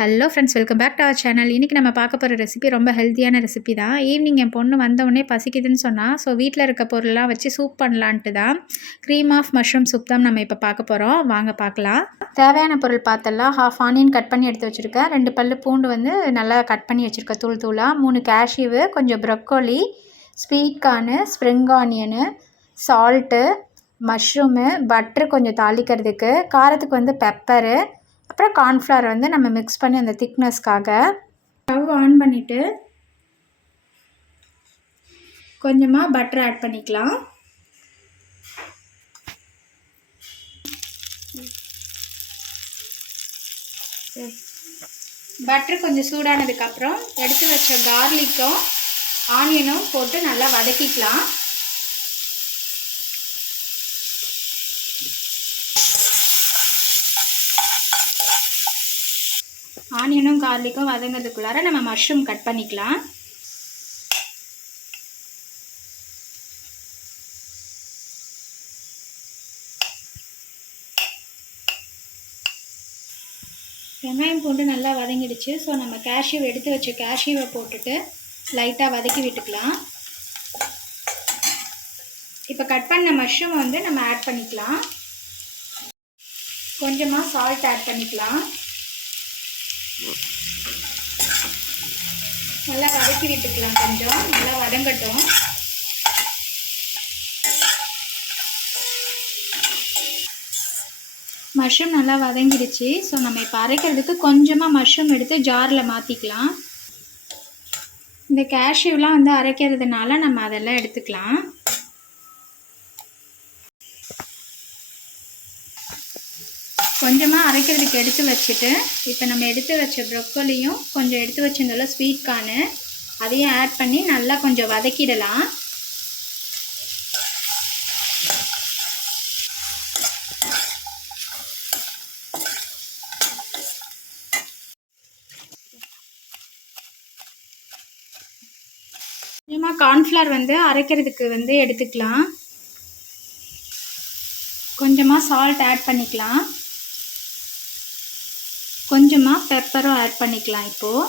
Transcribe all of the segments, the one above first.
Hello friends, welcome back to our channel. இன்றைக்கி நம்ம பார்க்க போகிற ரெசிபி ரொம்ப ஹெல்த்தியான ரெசிபி தான். ஈவினிங் என் பொண்ணு வந்தவுடனே பசிக்குதுன்னு சொன்னால், ஸோ வீட்டில் இருக்க பொருள்லாம் வச்சு சூப் பண்ணலான்ட்டு தான் க்ரீம் ஆஃப் மஷ்ரூம் சூப் தான் நம்ம இப்போ பார்க்க போகிறோம். வாங்க பார்க்கலாம். தேவையான பொருள் பார்த்தலாம். ஹாஃப் ஆனியன் கட் பண்ணி எடுத்து வச்சுருக்கேன். 2 பல்லு பூண்டு வந்து நல்லா கட் பண்ணி வச்சுருக்கேன் தூள் தூளாக. 3 கேஷ்யூவு, கொஞ்சம் broccoli, sweet corn, spring onion, salt, mushroom, butter கொஞ்சம் தாளிக்கிறதுக்கு, காரத்துக்கு வந்து பெப்பரு, அப்புறம் கார்ன்ஃப்ளவர் வந்து நம்ம மிக்ஸ் பண்ணி அந்த திக்னஸ்க்காக. ஸ்டவ் ஆன் பண்ணிவிட்டு கொஞ்சமாக பட்டர் ஆட் பண்ணிக்கலாம். பட்டர் கொஞ்சம் சூடானதுக்கப்புறம் எடுத்து வச்ச கார்லிக்கும் ஆனியனும் போட்டு நல்லா வதக்கிக்கலாம். ஆனியனும் கார்லிக்கும் வதங்கிறதுக்குள்ளார நம்ம மஷ்ரூம் கட் பண்ணிக்கலாம். வெங்காயம் பூண்டு நல்லா வதங்கிடுச்சு. ஸோ நம்ம கேஷ்யூ எடுத்து வச்ச கேஷ்யூவை போட்டுட்டு லைட்டாக வதக்கி விட்டுக்கலாம். இப்போ கட் பண்ண மஷ்ரூமை வந்து நம்ம ஆட் பண்ணிக்கலாம். கொஞ்சமாக சால்ட் ஆட் பண்ணிக்கலாம். நல்லா வதக்கி விட்டுக்கலாம். கொஞ்சம் நல்லா வதங்கட்டும். மஷ்ரூம் நல்லா வதங்கிடுச்சு. ஸோ நம்ம இப்போ அரைக்கிறதுக்கு கொஞ்சமாக மஷ்ரூம் எடுத்து ஜாரில் மாற்றிக்கலாம். இந்த கேஷ்யூலாம் வந்து அரைக்கிறதுனால நம்ம அதெல்லாம் எடுத்துக்கலாம். கொஞ்சமாக அரைக்கிறதுக்கு எடுத்து வச்சுட்டு இப்போ நம்ம எடுத்து வச்ச ப்ரொக்கோலியும் கொஞ்சம் எடுத்து வச்சிருந்தால ஸ்வீட் கார்னு அதையும் ஆட் பண்ணி நல்லா கொஞ்சம் வதக்கிடலாம். கொஞ்சமாக கார்ன்ஃப்ளவர் வந்து அரைக்கிறதுக்கு வந்து எடுத்துக்கலாம். கொஞ்சமாக சால்ட் ஆட் பண்ணிக்கலாம். கொஞ்சமாக பெப்பரும் ஆட் பண்ணிக்கலாம். இப்போது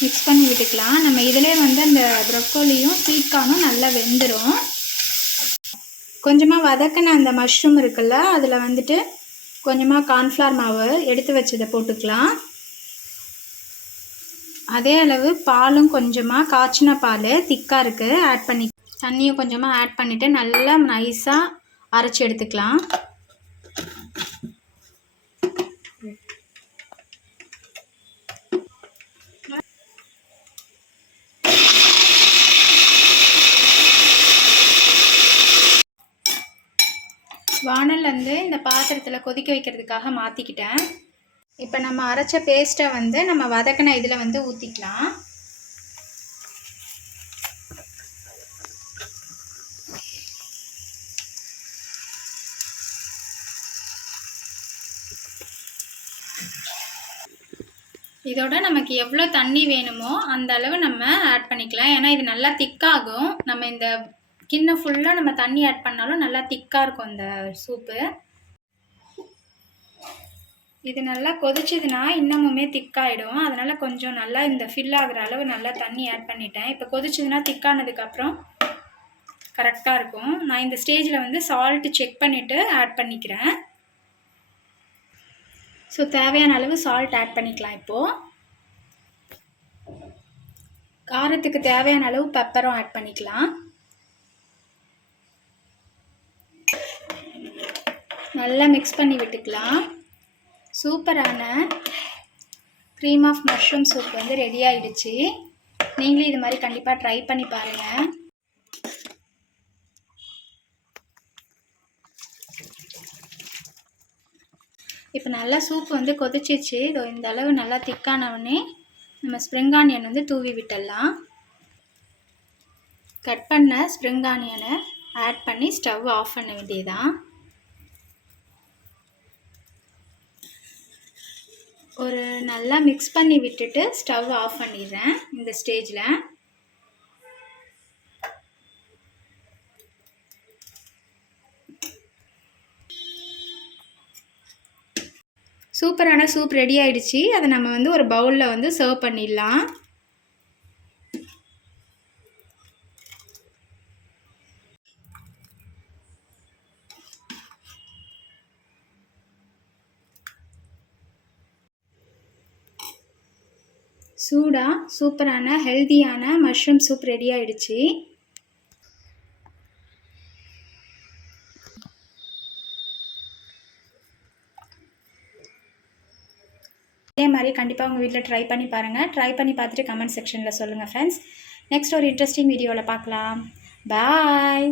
மிக்ஸ் பண்ணி விட்டுக்கலாம். நம்ம இதிலே வந்து அந்த ப்ரொக்கோலியும் ஸ்வீட் கார்னும் நல்லா வெந்துடும். கொஞ்சமாக வதக்கின அந்த மஷ்ரூம் இருக்குல்ல, அதில் வந்துட்டு கொஞ்சமாக கார்ன்ஃப்ளவர் மாவு எடுத்து வச்சதை போட்டுக்கலாம். அதே அளவு பாலும் கொஞ்சமாக காய்ச்சின பால் திக்காக இருக்குது ஆட் பண்ணி, தண்ணியும் கொஞ்சமாக ஆட் பண்ணிவிட்டு நல்லா நைஸாக அரைச்சி எடுத்துக்கலாம். வானல் வந்து இந்த பாத்திரத்தில் கொதிக்க வைக்கிறதுக்காக மாற்றிக்கிட்டேன். இப்போ நம்ம அரைச்ச பேஸ்ட்டை வந்து நம்ம வதக்கின இதில் வந்து ஊற்றிக்கலாம். இதோட நமக்கு எவ்வளோ தண்ணி வேணுமோ அந்த அளவு நம்ம ஆட் பண்ணிக்கலாம். ஏன்னா இது நல்லா திக்காகும். நம்ம இந்த கிண்ணம் ஃபுல்லாக நம்ம தண்ணி ஆட் பண்ணாலும் நல்லா திக்காக இருக்கும் இந்த சூப்பு. இது நல்லா கொதிச்சதுன்னா இன்னமுமே திக்காயிடும். அதனால் கொஞ்சம் நல்லா இந்த ஃபில் ஆகிற அளவு நல்லா தண்ணி ஆட் பண்ணிட்டேன். இப்போ கொதிச்சதுன்னா திக்கானதுக்கப்புறம் கரெக்டாக இருக்கும். நான் இந்த ஸ்டேஜில் வந்து சால்ட்டு செக் பண்ணிவிட்டு ஆட் பண்ணிக்கிறேன். ஸோ தேவையான அளவு சால்ட் ஆட் பண்ணிக்கலாம். இப்போது காரத்துக்கு தேவையான அளவு பெப்பரும் ஆட் பண்ணிக்கலாம். நல்லா மிக்ஸ் பண்ணி விட்டுக்கலாம். சூப்பரான க்ரீம் ஆஃப் மஷ்ரூம் சூப் வந்து ரெடி ஆகிடுச்சு. நீங்களும் இது மாதிரி கண்டிப்பாக ட்ரை பண்ணி பாருங்கள். இப்போ நல்லா சூப் வந்து கொதிச்சிச்சு. இதோ இந்த அளவு நல்லா திக்கானவுடனே நம்ம ஸ்ப்ரிங் ஆனியன் வந்து தூவி விட்டுடலாம். கட் பண்ண ஸ்ப்ரிங் ஆனியனை ஆட் பண்ணி ஸ்டவ் ஆஃப் பண்ண வேண்டியதுதான். ஒரு நல்லா மிக்ஸ் பண்ணி விட்டுட்டு ஸ்டவ் ஆஃப் பண்ணிடுறேன். இந்த ஸ்டேஜில் சூப்பர் சூப்பரான சூப் ரெடி ஆயிடுச்சு. அதை நம்ம வந்து ஒரு பவுலில் வந்து சர்வ் பண்ணிடலாம். சூடாக சூப்பரான ஹெல்த்தியான மஷ்ரூம் சூப் ரெடி ஆயிடுச்சு. இதே மாதிரி கண்டிப்பாக உங்கள் வீட்டில் ட்ரை பண்ணி பாருங்கள். ட்ரை பண்ணி பார்த்துட்டு கமெண்ட் செக்ஷனில் சொல்லுங்கள் ஃப்ரெண்ட்ஸ். நெக்ஸ்ட் ஒரு இன்ட்ரெஸ்டிங் வீடியோவில் பார்க்கலாம். பாய்.